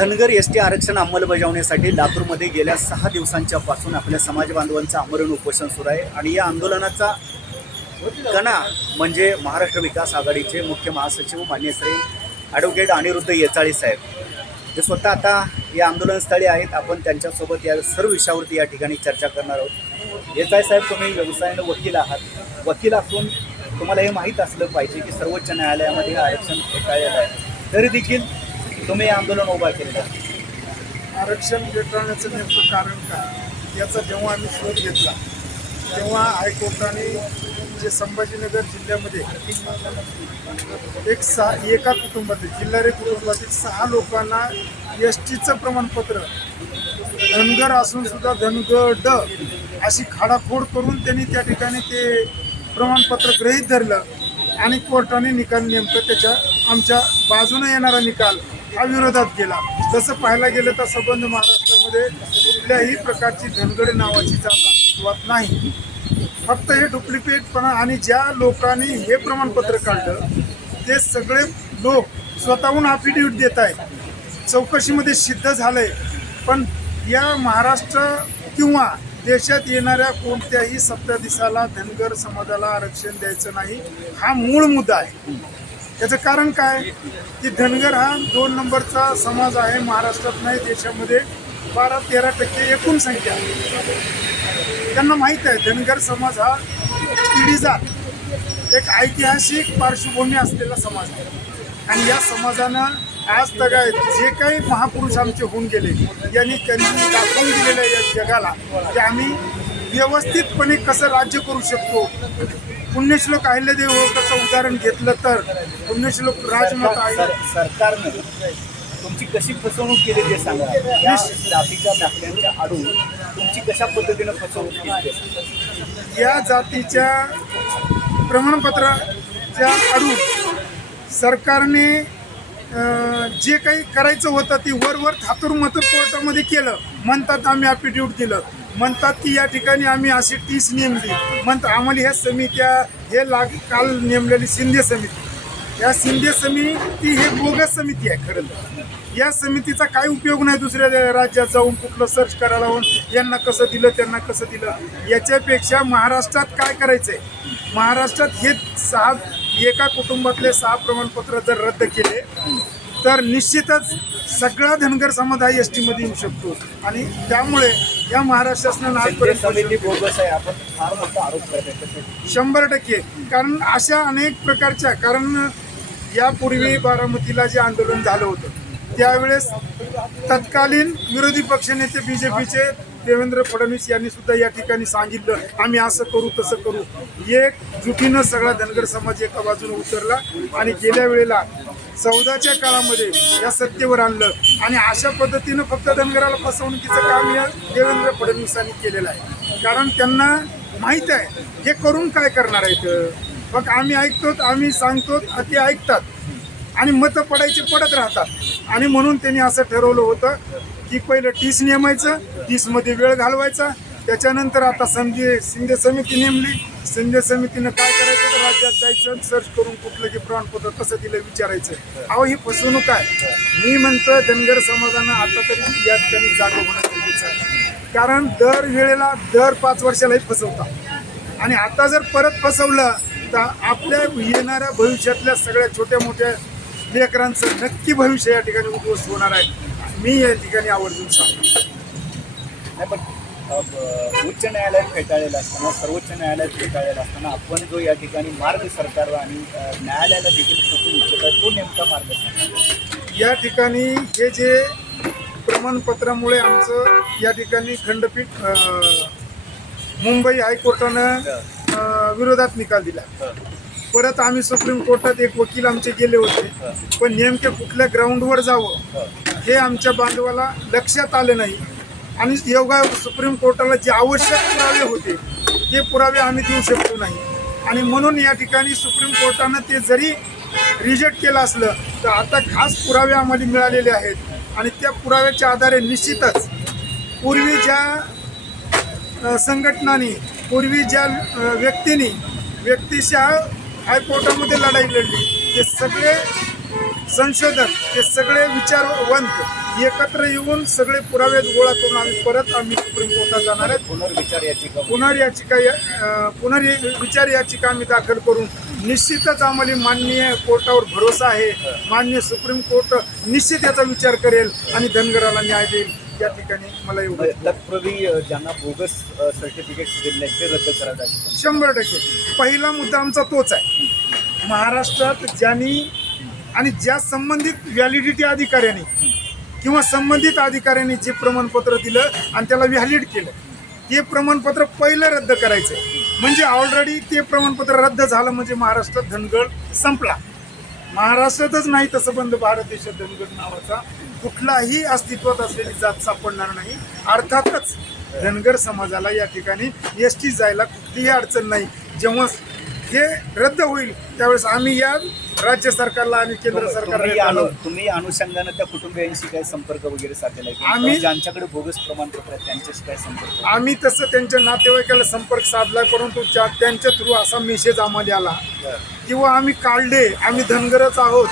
Dhangar S T आरक्षण अंमलबजावणीसाठी लातूरमध्ये गेल्या सहा दिवसांच्या पासून आपल्या समाज बांधवांचं आमरण उपोषण सुरू आहे आणि या आंदोलनाचा कणा म्हणजे महाराष्ट्र विकास आघाडीचे मुख्य महासचिव मान्य श्री ॲडव्होकेट अनिरुद्ध येचाळी साहेब. ते स्वतः आता या आंदोलनस्थळी आहेत. आपण त्यांच्यासोबत या सर्व विषयावरती या ठिकाणी चर्चा करणार आहोत. येचाळी साहेब तुम्ही व्यवसायानं वकील आहात. वकील असून तुम्हाला हे माहीत असलं पाहिजे की सर्वोच्च न्यायालयामध्ये आरक्षण फेटाळलेलं आहे. तरी देखील तुम्ही आंदोलन उभा केलेलं आरक्षण फेटाळण्याचं नेमकं कारण काय? याचा जेव्हा आम्ही शोध घेतला तेव्हा हायकोर्टाने जे संभाजीनगर जिल्ह्यामध्ये एक सहा एका कुटुंबातील जिल्हारे कुटुंबातील सहा लोकांना एस टीचं प्रमाणपत्र धनगर असून सुद्धा धनगड अशी खाडाखोड करून त्यांनी त्या ठिकाणी ते प्रमाणपत्र ग्रहीत धरलं आणि कोर्टाने निकाल नेमकं त्याच्या आमच्या बाजूने येणारा निकाल हा विरोधात गेला. जसं पाहायला गेलं तर संबंध महाराष्ट्रामध्ये कुठल्याही प्रकारची धनगड नावाची जात अस्तित्वात नाही. फक्त हे डुप्लिकेटपणा आणि ज्या लोकांनी हे प्रमाणपत्र काढलं ते सगळे लोक स्वतःहून अफिडेविट देत आहेत. चौकशीमध्ये सिद्ध झालंय. पण या महाराष्ट्र किंवा देशात येणाऱ्या कोणत्याही सत्ताधीशाला धनगर समाजाला आरक्षण द्यायचं नाही हा मूळ मुद्दा आहे. याचं कारण काय? की धनगर हा दोन नंबरचा समाज आहे महाराष्ट्रात नाही देशामध्ये. बारा तेरा टक्के एकूण संख्या. त्यांना माहीत आहे धनगर समाज हा पिढीजात एक ऐतिहासिक पार्श्वभूमी असलेला समाज आहे. आणि या समाजानं आज तगायत जे काही महापुरुष आमचे होऊन गेले यांनी त्यांनी दाखवून दिलेलं आहे या जगाला की आम्ही व्यवस्थितपणे कसं राज्य करू शकतो पुण्यश्लोक अहिल्यादेव होळकरचं उदाहरण घेतलं तर पुण्यश्लोक राजमाता आहे सर सरकारनं तुमची कशी फसवणूक केली ते सांगा. या जातीच्या दाखल्यांच्या आडून तुमची कशा पद्धतीनं फसवणूक केली ते सांगा. या जातीच्या प्रमाणपत्राच्या आडून सरकारने अं, जे काही करायचं होतं ती वर वर थातूर मथुर कोर्टामध्ये केलं. म्हणतात आम्ही ॲफिडेविट दिलं. म्हणतात की या ठिकाणी आम्ही अशी टीस नेमली. म्हणतात आम्हाला ह्या समित्या हे लाग काल नेमलेली शिंदे समिती. या शिंदे समिती हे बोगस समिती आहे खरं तर. या समितीचा काय उपयोग नाही दुसऱ्या राज्यात जाऊन कुठलं सर्च करायला होऊन यांना कसं दिलं त्यांना कसं दिलं? याच्यापेक्षा महाराष्ट्रात काय करायचं आहे महाराष्ट्रात हे सहा एका कुटुंबातले सहा प्रमाणपत्र जर रद्द केले तर निश्चितच सगळा धनगर समाज हा एस टीमध्ये येऊ शकतो. आणि त्यामुळे या महाराष्ट्र शासनानं आजपर्यंत शंभर टक्के. कारण अशा अनेक प्रकारच्या कारण यापूर्वी बारामतीला जे आंदोलन झालं होतं त्यावेळेस तत्कालीन विरोधी पक्षनेते बी जे पीचे देवेंद्र फडणवीस यांनी सुद्धा या ठिकाणी सांगितलं आम्ही असं करू तसं करू. एक जुटीनं सगळा धनगर समाज एका बाजूने उतरला आणि गेल्या वेळेला चौदाच्या काळामध्ये या सत्तेवर आणलं आणि अशा पद्धतीनं फक्त धनगराला फसवणुकीचं काम या देवेंद्र फडणवीसांनी केलेलं आहे. कारण त्यांना माहीत आहे हे करून काय करणार आहेत? मग आम्ही ऐकतो आम्ही सांगतो ते ऐकतात आणि मतं पडायचे पडत राहतात. आणि म्हणून त्यांनी असं ठरवलं होतं की पहिलं टीस नेमायचं टीसमध्ये वेळ घालवायचा. त्याच्यानंतर आता संधी शिंदे समिती नेमली. शिंदे समितीनं काय करायचं? तर राज्यात जायचं सर्च करून कुठलं की प्रमाणपत्र कसं दिलं विचारायचं. अहो ही फसवणूक आहे. मी म्हणतो धनगर समाजानं आता तरी या ठिकाणी जागा होणं गरजेचं आहे. कारण दर वेळेला दर पाच वर्षालाही फसवतात. आणि आता जर परत फसवलं तर आपल्या येणाऱ्या भविष्यातल्या सगळ्या छोट्या मोठ्या लेकरांचं नक्की भविष्य या ठिकाणी उद्ध्वस्त होणार आहे. मी या ठिकाणी आवर्जून सांगतो. नाही पण उच्च न्यायालयात फेटाळलेलं असताना सर्वोच्च न्यायालयात फेटाळलेलं असताना आपण जो या ठिकाणी मार्ग सरकारला आणि न्यायालयाला देखील सुचवू इच्छित तो नेमका मार्ग. या ठिकाणी हे जे प्रमाणपत्रामुळे आमचं या ठिकाणी खंडपीठ मुंबई हायकोर्टानं विरोधात निकाल दिला. परत आम्ही सुप्रीम कोर्टात एक वकील आमचे गेले होते. पण नेमके कुठल्या ग्राउंडवर जावं? हे आमच्या बांधवाला लक्षात आलं नाही. आणि योगा सुप्रीम कोर्टाला जे आवश्यक पुरावे होते ते पुरावे आम्ही देऊ शकतो नाही. आणि म्हणून या ठिकाणी सुप्रीम कोर्टानं ते जरी रिजेक्ट केलं असलं तर आता खास पुरावे आम्हाला मिळालेले आहेत. आणि त्या पुराव्याच्या आधारे निश्चितच पूर्वी ज्या संघटनांनी पूर्वी ज्या अ, व्यक्तींनी व्यक्तिशः हायकोर्टामध्ये लढाई लढली ते सगळे संशोधक हे सगळे विचारवंत एकत्र येऊन सगळे पुरावे गोळा करून आम्ही परत आम्ही सुप्रीम कोर्टात जाणार आहेत. पुनर्विचार याचिका. पुनर्याचिका पुनर्विचार याचिका आम्ही दाखल करून निश्चितच आम्हाला माननीय कोर्टावर भरोसा आहे. माननीय सुप्रीम कोर्ट निश्चित याचा विचार करेल आणि धनगराला न्याय देईल. या ठिकाणी मला एवढं तत्पूर्वी अ, ज्यांना बोगस सर्टिफिकेट्स दिले ते रद्द करायला. शंभर टक्के. पहिला मुद्दा आमचा तोच आहे. महाराष्ट्रात ज्यांनी आणि ज्या संबंधित व्हॅलिडिटी अधिकाऱ्याने किंवा संबंधित अधिकाऱ्यांनी जे प्रमाणपत्र दिलं आणि त्याला व्हॅलिड केलं ते प्रमाणपत्र पहिलं रद्द करायचं. म्हणजे ऑलरेडी ते प्रमाणपत्र रद्द झालं म्हणजे महाराष्ट्रात धनगड संपला. महाराष्ट्रातच नाही तसं बंद भारत देशात धनगड नावाचा कुठलाही अस्तित्वात असलेली जात सापडणार नाही. अर्थातच धनगर समाजाला या ठिकाणी एस टी जायला कुठलीही अडचण नाही. जेव्हा हे रद्द होईल त्यावेळेस आम्ही या राज्य सरकारला आणि केंद्र सरकारला तुम्ही अनुषंगानं त्या कुटुंबियांशी काय संपर्क वगैरे साधलेला आहे? आम्ही- ज्यांच्याकडे बोगस प्रमाणपत्र आहे त्यांच्याशी काय संपर्क? आम्ही तसं त्यांच्या नातेवाईकाला संपर्क साधला परंतु त्यांच्या थ्रू असा मेसेज आम्हाला आला. किंवा आम्ही काढले आम्ही धनगरच आहोत.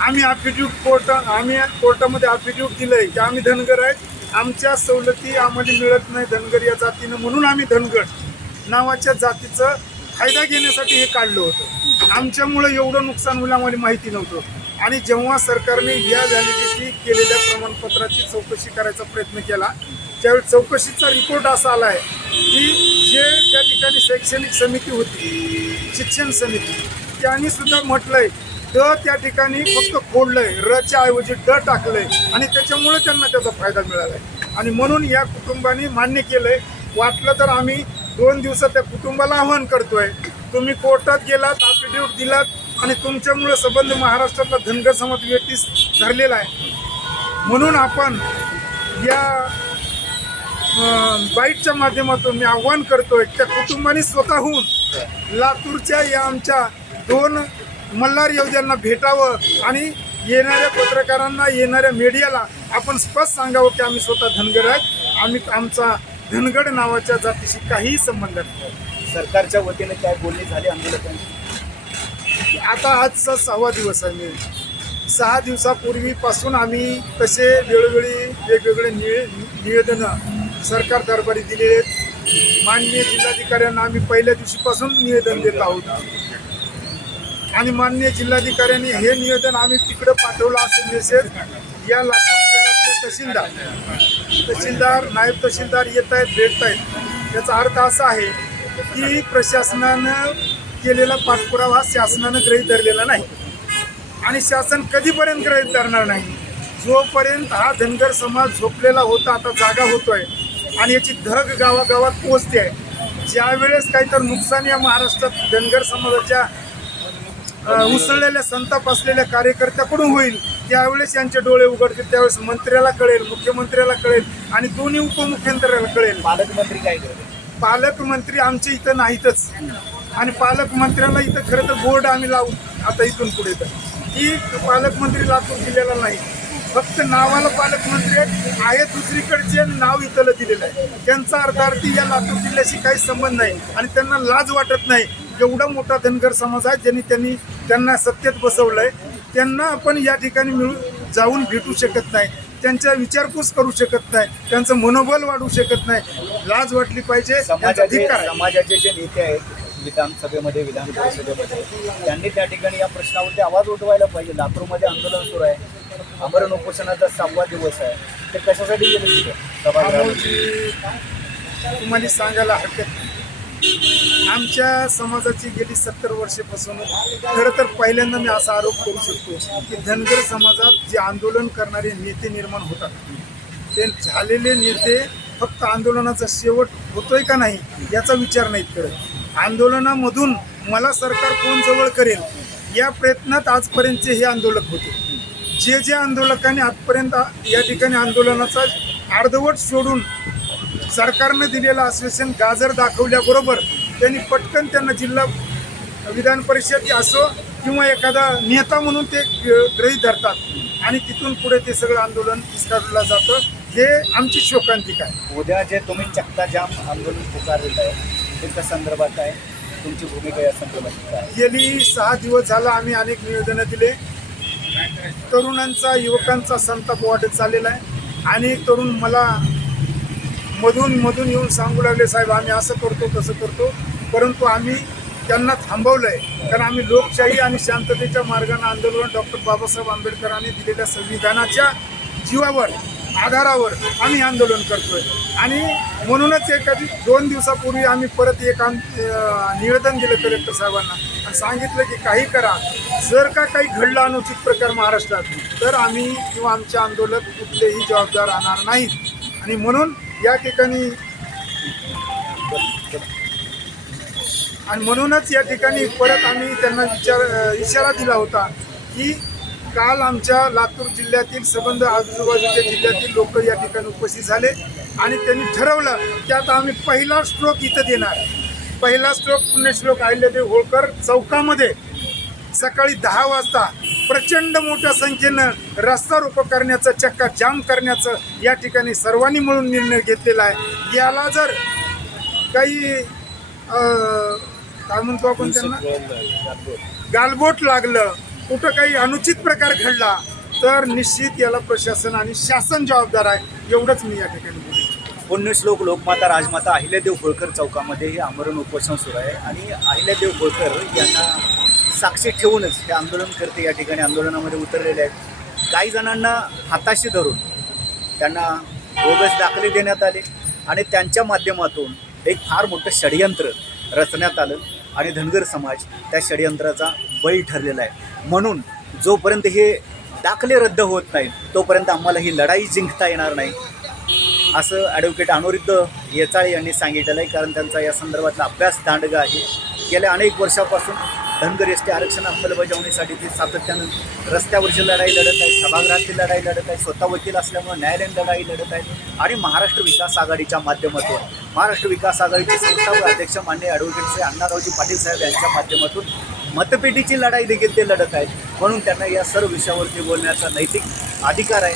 आम्ही अफिड्यूट कोर्ट आम्ही कोर्टामध्ये अफिड्यूट दिलंय की आम्ही धनगर आहेत. आमच्या सवलती आम्हाला मिळत नाही धनगर या जातीनं म्हणून आम्ही धनगड नावाच्या जातीचं फायदा घेण्यासाठी हे काढलं होतं. आमच्यामुळं एवढं नुकसान होईल आम्हाला माहिती नव्हतं. आणि जेव्हा सरकारने या व्हॅलिडिटी केलेल्या प्रमाणपत्राची चौकशी करायचा प्रयत्न केला त्यावेळी चौकशीचा रिपोर्ट असा आला आहे की जे त्या ठिकाणी शैक्षणिक समिती होती शिक्षण समिती त्यांनी सुद्धा म्हटलंय ड त्या ठिकाणी फक्त खोडलंय रच्या ऐवजी ड टाकलंय आणि त्याच्यामुळे त्यांना त्याचा फायदा मिळालाय. आणि म्हणून या कुटुंबाने मान्य केलंय वाटलं तर आम्ही दोन दिवसात त्या कुटुंबाला आव्हान करतोय तुम्ही कोर्टात गेलात ॲफिडेव्हिट दिलात आणि तुमच्यामुळे संबंध महाराष्ट्रातला धनगर समाज व्यक्तीस धरलेला आहे. म्हणून आपण या बाईटच्या माध्यमातून मी आव्हान करतोय त्या कुटुंबाने स्वतःहून लातूरच्या या आमच्या दोन मल्हार योद्ध्यांना भेटावं आणि येणाऱ्या पत्रकारांना येणाऱ्या मीडियाला आपण स्पष्ट सांगावं की आम्ही स्वतः धनगर आहेत. आम्ही आमचा धनगड नावाच्या जातीशी काहीही संबंध नाही. सरकारच्या वतीने काय बोलणी झाली आंदोलकांची? आता आजचा सहावा दिवस आहे मी. सहा दिवसापूर्वीपासून आम्ही तसे वेळोवेळी वेगवेगळे निवे निवेदनं सरकार दरबारी दिलेले आहेत. माननीय जिल्हाधिकाऱ्यांना आम्ही पहिल्या दिवशीपासून निवेदन देत आहोत. आणि माननीय जिल्हाधिकाऱ्यांनी हे निवेदन आम्ही तिकडं पाठवलं असं मेसेज या लातूर शहरातले तहसीलदार. तहसीलदार नायब तहसीलदार येत आहेत भेटत आहेत याचा अर्थ असा आहे की प्रशासनानं केलेला पाठपुरावा शासनानं गृहीत धरलेला नाही. आणि शासन कधीपर्यंत गृहीत धरणार नाही? जोपर्यंत हा धनगर समाज झोपलेला होता आता जागा होतोय आणि याची धग गावागावात पोचते आहे ज्यावेळेस काही तर नुकसान या महाराष्ट्रात धनगर समाजाच्या उसळलेल्या संताप असलेल्या कार्यकर्त्याकडून होईल त्यावेळेस यांचे डोळे उघडतील त्यावेळेस मंत्र्याला कळेल मुख्यमंत्र्याला कळेल आणि दोन्ही उपमुख्यमंत्र्याला कळेल. पालकमंत्री काय करते पालकमंत्री आमचे इथं नाहीतच. आणि पालकमंत्र्याला इथं खरं तर बोर्ड आम्ही लावू आता इथून पुढे तर. की पालकमंत्री लातूर जिल्ह्याला नाही. फक्त नावाला पालकमंत्री आहेत दुसरीकडचे नाव इथलं दिलेलं आहे. त्यांचा अर्थार्थी या लातूर जिल्ह्याशी काही संबंध नाही. आणि त्यांना लाज वाटत नाही. एवढा मोठा धनगर समाज आहे ज्यांनी त्यांनी त्यांना सत्तेत बसवलं आहे त्यांना आपण या ठिकाणी मिळून जाऊन भेटू शकत नाही. त्यांच्या विचारपूस करू शकत नाही त्यांचं मनोबल वाढवू शकत नाही. लाज वाटली पाहिजे समाजाचे समाजाचे जे नेते आहेत विधानसभेमध्ये विधान परिषदेमध्ये त्यांनी त्या ठिकाणी या प्रश्नावरती आवाज उठवायला पाहिजे. लातूरमध्ये आंदोलन सुरू आहे. आमरण उपोषणाचा सहावा दिवस आहे. ते कशासाठी गेले तुम्हाला सांगायला हरकत नाही. आमच्या समाजाची गेली सत्तर वर्षापासून खरं तर पहिल्यांदा मी असा आरोप करू शकतो की धनगर समाजात जे आंदोलन करणारे नेते निर्माण होतात ते झालेले नेते फक्त आंदोलनाचा शेवट होतोय का नाही याचा विचार नाहीत करत. आंदोलनामधून मला सरकार कोण जवळ करेल या प्रयत्नात आजपर्यंतचे हे आंदोलक होते. जे जे आंदोलकांनी आजपर्यंत या ठिकाणी आंदोलनाचा अर्धवट सोडून सरकारनं दिलेलं आश्वासन गाजर दाखवल्याबरोबर त्यांनी पटकन त्यांना जिल्हा विधान परिषद असो किंवा एखादा नेता म्हणून ते ग्रहीत धरतात. आणि तिथून पुढे ते सगळं आंदोलन विस्तारलं जातं. हे आमची शोकांतिका आहे. उद्या जे तुम्ही चक्काजाम आंदोलन पुकारलेलं आहे ते त्या संदर्भात आहे. तुमची भूमिका या संदर्भात? गेली सहा दिवस झाला आम्ही अनेक निवेदनं दिले. तरुणांचा युवकांचा संताप वाटत चाललेला आहे. आणि तरुण मला मधून मधून येऊन सांगू लागले साहेब आम्ही असं करतो तसं करतो. परंतु आम्ही त्यांना थांबवलं आहे कारण आम्ही लोकशाही आणि शांततेच्या मार्गाने आंदोलन डॉक्टर बाबासाहेब आंबेडकरांनी दिलेल्या संविधानाच्या जीवावर आधारावर आम्ही आंदोलन करतोय. आणि म्हणूनच एखादी दोन दिवसापूर्वी आम्ही परत एक आम निवेदन दिलं कलेक्टर साहेबांना आणि सांगितलं की काही करा. जर का काही घडला अनुचित प्रकार महाराष्ट्रात तर आम्ही किंवा आमचे आंदोलक कुठलेही जबाबदार राहणार नाहीत. आणि म्हणून या ठिकाणी आणि म्हणूनच या ठिकाणी परत आम्ही त्यांना विचार इशारा दिला होता की काल आमच्या लातूर जिल्ह्यातील संबंध आजूबाजूच्या जिल्ह्यातील लोक या ठिकाणी उपस्थित झाले आणि त्यांनी ठरवलं की आता आम्ही पहिला स्ट्रोक इथं देणार. पहिला स्ट्रोक पुण्यश्लोक अहिल्यादेव होळकर चौकामध्ये सकाळी दहा वाजता प्रचंड मोठ्या संख्येनं रस्ता रोको करण्याचं चक्का जाम करण्याचं या ठिकाणी सर्वांनी मिळून निर्णय घेतलेला आहे. याला जर काही काय म्हणतो आपण त्यांना? गालबोट. लागलं कुठं काही अनुचित प्रकार घडला तर निश्चित याला प्रशासन आणि शासन जबाबदार आहे एवढंच मी या ठिकाणी. पुण्यश्लोक लोकमाता राजमाता अहिल्यादेव होळकर चौकामध्ये हे आमरण उपोषण सुरू आहे. आणि अहिल्यादेव होळकर यांना साक्षी ठेवूनच हे आंदोलनकर्ते या ठिकाणी आंदोलनामध्ये उतरलेले आहेत. काही जणांना हाताशी धरून त्यांना बोगस दाखले देण्यात आले आणि त्यांच्या माध्यमातून एक फार मोठं षडयंत्र रचण्यात आलं आणि धनगर समाज त्या षडयंत्राचा बळी ठरलेला आहे. म्हणून जोपर्यंत हे दाखले रद्द होत नाहीत तोपर्यंत आम्हाला ही लढाई जिंकता येणार नाही. असं ॲडव्होकेट अनुरुद्ध येचाळे यांनी सांगितलेलं आहे कारण त्यांचा या संदर्भातला अभ्यास दांडगा आहे. गेल्या अनेक वर्षापासून धनगर एस टी आरक्षण अंमलबजावणीसाठी ते सातत्यानं रस्त्यावरची लढाई लढत आहे सभागृहातली लढाई लढत आहे स्वतः वकील असल्यामुळे न्यायालयीन लढाई लढत आहेत आणि महाराष्ट्र विकास आघाडीच्या माध्यमातून. महाराष्ट्र विकास आघाडीचे संस्थापक अध्यक्ष मान्य ॲडव्होकेट श्री अण्णारावजी पाटील साहेब यांच्या माध्यमातून मतपेटीची लढाई देखील ते लढत आहेत म्हणून त्यांना या सर्व विषयावरती बोलण्याचा नैतिक अधिकार आहे.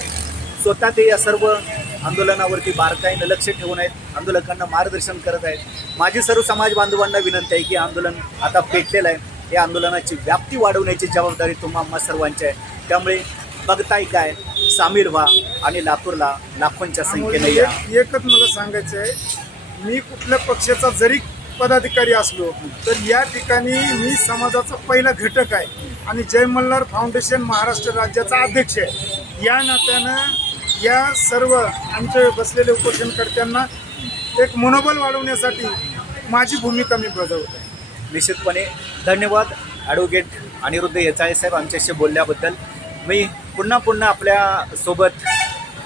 स्वतः ते या सर्व आंदोलनावरती बारकाईनं लक्ष ठेवून आहेत आंदोलकांना मार्गदर्शन करत आहेत. माझी सर्व समाज बांधवांना विनंती आहे की आंदोलन आता पेटलेलं आहे. या आंदोलनाची व्याप्ती वाढवण्याची जबाबदारी तुम्हा सर्वांची आहे. त्यामुळे बघताय काय सामील व्हा आणि लातूरला लाखोंच्या संख्येने या. एक- एकच मला सांगायचं आहे. मी कुठल्या पक्षाचा जरी पदाधिकारी असलो तर या ठिकाणी मी समाजाचा पहिला घटक आहे. आणि जय मल्हार फाउंडेशन महाराष्ट्र राज्याचा अध्यक्ष आहे. या नात्यानं या सर्व आमचे बसलेले उपोषणकर्त्यांना एक मनोबल वाढवण्यासाठी माझी भूमिका मी बजावत आहे. निश्चितपणे धन्यवाद ॲडव्होकेट अनिरुद्ध येचाळे साहेब आमच्याशी बोलल्याबद्दल. मी पुन्हा पुन्हा आपल्यासोबत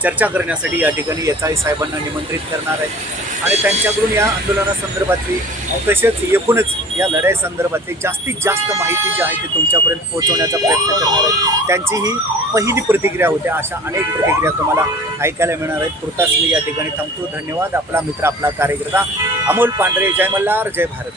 चर्चा करण्यासाठी या ठिकाणी येचाळे साहेबांना निमंत्रित करणार आहे. आणि त्यांच्याकडून या आंदोलनासंदर्भातली तसेच एकूणच या लढाईसंदर्भातली जास्तीत जास्त माहिती जी आहे ती तुमच्यापर्यंत पोहोचवण्याचा प्रयत्न करणार आहे. त्यांची ही पहिली प्रतिक्रिया होत्या अशा अनेक प्रतिक्रिया तुम्हाला ऐकायला मिळणार आहेत. तुर्तास मी या ठिकाणी थांबतो. धन्यवाद. आपला मित्र आपला कार्यकर्ता अमोल पांढरे. जय मल्हार. जय भारत.